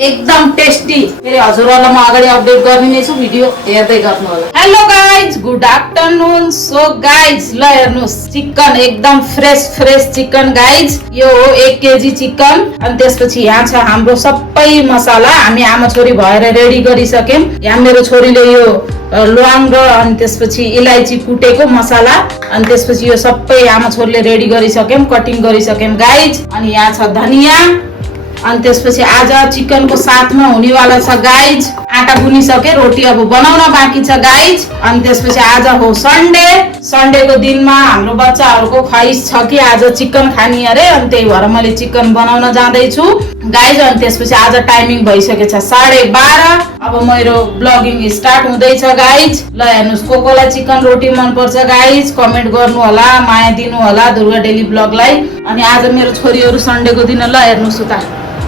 एकदम टेस्टी। फेरि हजुरहरूलाई म अगाडि अपडेट गर्ने नै छु, भिडियो हेर्दै गर्नु होला। Hello guys, good afternoon. So guys ल हेर्नुस्, चिकन एकदम फ्रेश चिकन गाइज। यो हो 1 केजी चिकन। अनि त्यसपछि यहाँ छ हाम्रो सबै मसाला। हामी आमा छोरी भएर रेडी गरिसक्यौं। यहाँ मेरो छोरीले यो ल्वाङ र अनि त्यसपछि इलायची कुटेको मसाला, अनि त्यसपछि यो सबै आमा छोरीले रेडी गरिसक्यौं, कटिङ गरिसक्यौं गाइज। अनि यहाँ छ धनिया, अनि त्यसपछि आज चिकनको साथमा हुनेवाला छ गाइज। आटा गुनिसके, रोटी अब बनाउन बाँकी छ गाइज। अनि त्यसपछि आज हो सन्डेको दिनमा हाम्रो बच्चाहरूको ख्वाइस छ कि आज चिकन खाने अरे, अनि त्यही भएर मैले चिकन बनाउन जाँदैछु गाइज। अनि त्यसपछि आज टाइमिङ भइसकेछ 12:30। अब मेरो ब्लगिङ स्टार्ट हुँदैछ गाइज। ल हेर्नुहोस्, कोलाई चिकन रोटी मनपर्छ गाइज कमेन्ट गर्नु होला, माया दिनु होला दुर्गा डेली ब्लगलाई। अनि आज मेरो छोरीहरू सन्डेको दिन ल हेर्नुहोस्, उता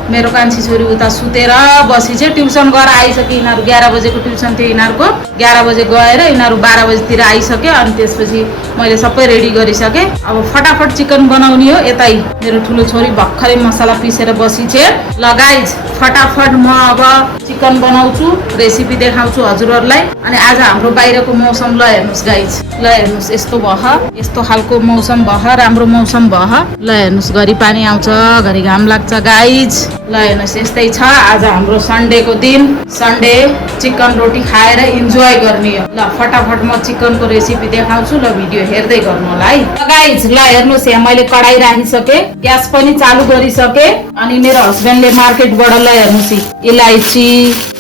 मेरो कान्छी छोरी उता सुतेर बसी चाहिँ ट्युसन गएर आइसके। यिनीहरू 11 बजेको ट्युसन थियो यिनीहरूको। 11 बजे गएर यिनीहरू 12 बजेतिर आइसक्यो। अनि त्यसपछि मैले सबै रेडी गरिसकेँ। अब फटाफट चिकन बनाउने हो। यतै मेरो ठुलो छोरी भर्खरै मसला पिसेर बसी छ। ल गाइज, फटाफट म अब चिकन बनाउँछु, रेसिपी देखाउँछु हजुरहरूलाई। अनि आज हाम्रो बाहिरको मौसम ल हेर्नुहोस् गाइज, ल हेर्नुहोस्, यस्तो खालको मौसम भह, राम्रो मौसम भह। ल हेर्नुहोस्, घरि पानी आउँछ, घरि घाम लाग्छ गाइज। ल हेर्नुहोस्, यस्तै छ आज हाम्रो सन्डेको दिन। सन्डे चिकन रोटी खाएर इन्जोय गर्ने हो। ल फटाफट म चिकनको रेसिपी देखाउँछु, ल भिडियो हेर्दै गर्नु होला है गाइज। ल हेर्नुहोस्, यहाँ मैले कडाई राखिसके, ग्यास पनि चालु गरिसके। अनि मेरो हस्बेन्डले मार्केटबाट ल हेर्नुहोस्, इलायची,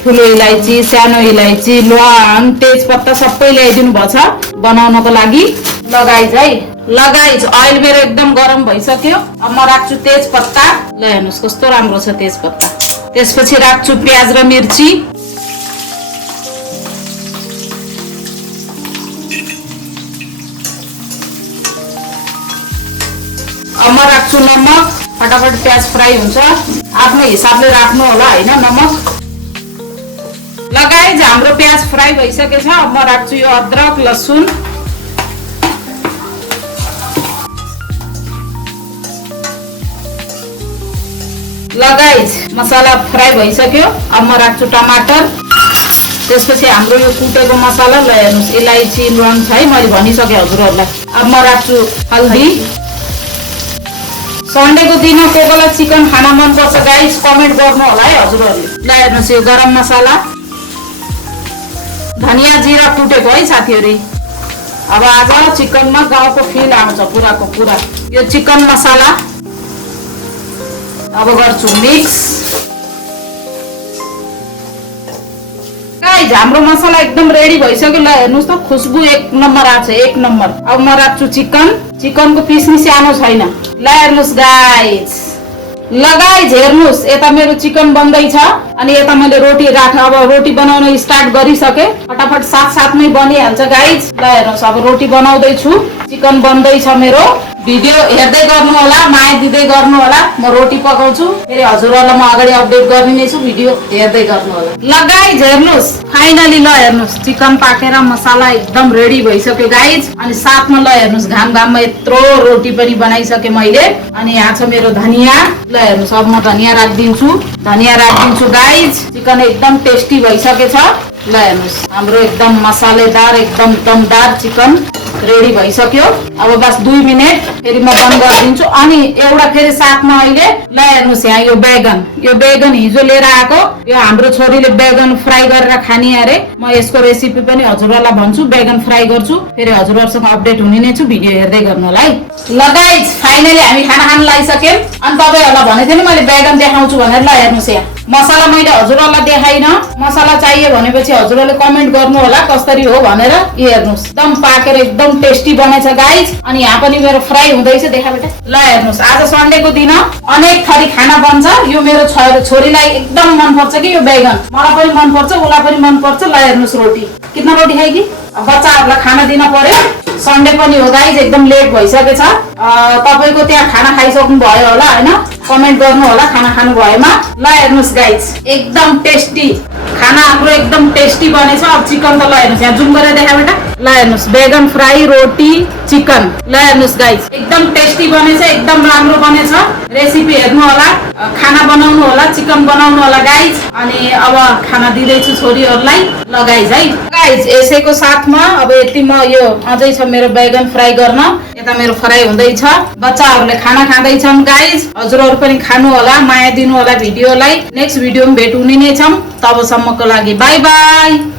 ठुलो इलायची, सानो इलायची, ल्वाङ, तेजपत्ता सबै ल्याइदिनु भएछ बनाउनको लागि। ल गाइज है, ल गाइज, ऑयल मेरो एकदम गरम भइसक्यो। अब म राख्छु तेजपत्ता। ल हेर्नुहोस् कस्तो राम्रो छ तेजपत्ता। त्यसपछि राख्छु प्याज र मिर्ची। अब म राख्छु नमक। फटाफट प्याज फ्राई हुन्छ, आफ्नो हिसाबले राख्नु होला हैन नमक। ल गाइज, हाम्रो प्याज फ्राई भइसकेछ। अब म राख्छु यो अदरक लसुन। ल गाइज, मसाला फ्राई भइसक्यो। अब म राख्छु टमाटर। त्यसपछि हाम्रो यो कुटेको मसाला, ल हेर्नुहोस्, इलायची ल्वाङ छ है, मैले भनिसकेँ हजुरहरूलाई। अब म राख्छु हल्दी। सन्डेको दिन कोलाई चिकन खान मनपर्छ गाइज कमेन्ट गर्नु होला है हजुरहरूले। ल हेर्नुहोस्, यो गरम मसाला, धनिया जिरा कुटेको है साथीहरू। अब आज चिकनमा गाउँको फिल आउँछ पुराको पुरा। यो चिकन मसाला अब गर्छु मिक्स। गाइज, हाम्रो मसला एकदम रेडी भइसक्यो। ल हेर्नुहोस् त, खुसबु 1 नम्बर आछ, 1 नम्बर। अब म राख्छु चिकनको पिस नि सानो छैन। ल हेर्नुहोस् गाइज, ल गाइज हेर्नुहोस्, यता मेरो चिकन बन्दैछ। अनि यता मैले रोटी अब रोटी बनाउन स्टार्ट गरिसके। फटाफट साथमै बनिहाल्छ गाइज। ल हेर्नुहोस्, अब रोटी बनाउँदैछु, चिकन बन्दैछ मेरो। भिडियो हेर्दै गर्नु होला, माया दिँदै गर्नु होला। म रोटी पकाउँछु, फेरि हजुरहरूलाई म अगाडि अपडेट गर्ने नै छु, भिडियो हेर्दै गर्नु होला। ल गाइज हेर्नुहोस्, फाइनली ल हेर्नुहोस्, चिकन पाकेर मसाला एकदम रेडी भइसक्यो गाइज। अनि साथमा ल हेर्नुहोस्, घाममा यत्रो रोटी पनि बनाइसके मैले। अनि यहाँ छ मेरो धनिया। ल हेर्नुहोस्, अब म धनिया राखिदिन्छु गाइज। चिकन एकदम टेस्टी भइसकेछ। ल हेर्नुहोस्, हाम्रो एकदम मसालेदार, एकदम दमदार चिकन रेडी भइसक्यो। अब बस 2 मिनेट फेरि म बन्द गरिदिन्छु। अनि एउटा फेरि साथमा अहिले ल हेर्नुहोस्, यहाँ यो बैगन हिजो लिएर आएको। यो हाम्रो छोरीले बैगन फ्राई गरेर खाने अरे। म यसको रेसिपी पनि हजुरहरूलाई भन्छु, बैगन फ्राई गर्छु, फेरि हजुरहरूसँग अपडेट हुने नै छु, भिडियो हेर्दै गर्नु होला है। ल गाइज, फाइनली हामी खाना खान लागिसक्यौँ। अनि तपाईँहरूलाई भनेको थिएँ नि मैले बैगन देखाउँछु भनेर। ल हेर्नुहोस्, यहाँ मसाला मैले हजुरहरूलाई देखाइन। मसाला चाहियो भनेपछि हजुरहरूले कमेन्ट गर्नु होला कसरी हो भनेर। यो हेर्नुहोस्, एकदम पाकेर एकदम टेस्टी बनेछ गाइज। अनि यहाँ पनि मेरो फ्राई हुँदैछ, देखा बेटा। ल हेर्नुहोस्, आज सन्डेको दिन अनेक थरी खाना बन्छ। यो मेरो छोरीलाई एकदम मनपर्छ कि यो बैगन, मलाई पनि मनपर्छ, उसलाई पनि मनपर्छ। ल हेर्नुहोस्, रोटी कितना रोटी खाइ कि बच्चाहरूलाई खाना दिन पर्यो। सन्डे पनि हो गाइज, एकदम लेट भइसकेछ। तपाईँको त्यहाँ खाना खाइसक्नु भयो होला हैन, कमेन्ट गर्नु होला खाना खानु भएमा। ल हेर्नुहोस् गाइज, एकदम टेस्टी खाना हाम्रो एकदम टेस्टी बनेछ। अब चिकन त ल हेर्नुहोस्, यहाँ जुम गरेर देखा बेटा। ल ल हेर्नुहोस् बेगन फ्राई रोटी चिकन। ल हेर्नुहोस् गाइज एकदम टेस्टी बनेछ, एकदम राम्रो बनेछ। रेसिपी हेर्नु होला, खाना बनाउनु होला, चिकन बनाउनु होला गाइज। अनि अब खाना दिँदैछु छोरीहरूलाई। ल गाइज है गाइज यसैको साथमा अब यति म यो अझै छ मेरो बैगन फ्राई गर्न, यता मेरो फ्राई हुँदैछ। बच्चाहरूले खाना खाँदैछन् गाइज, हजुरहरू पनि खानु होला, माया दिनु होला भिडियोलाई। नेक्स्ट भिडियोमा भेट हुने नै छौँ, तबसम्मको लागि बाई बाई।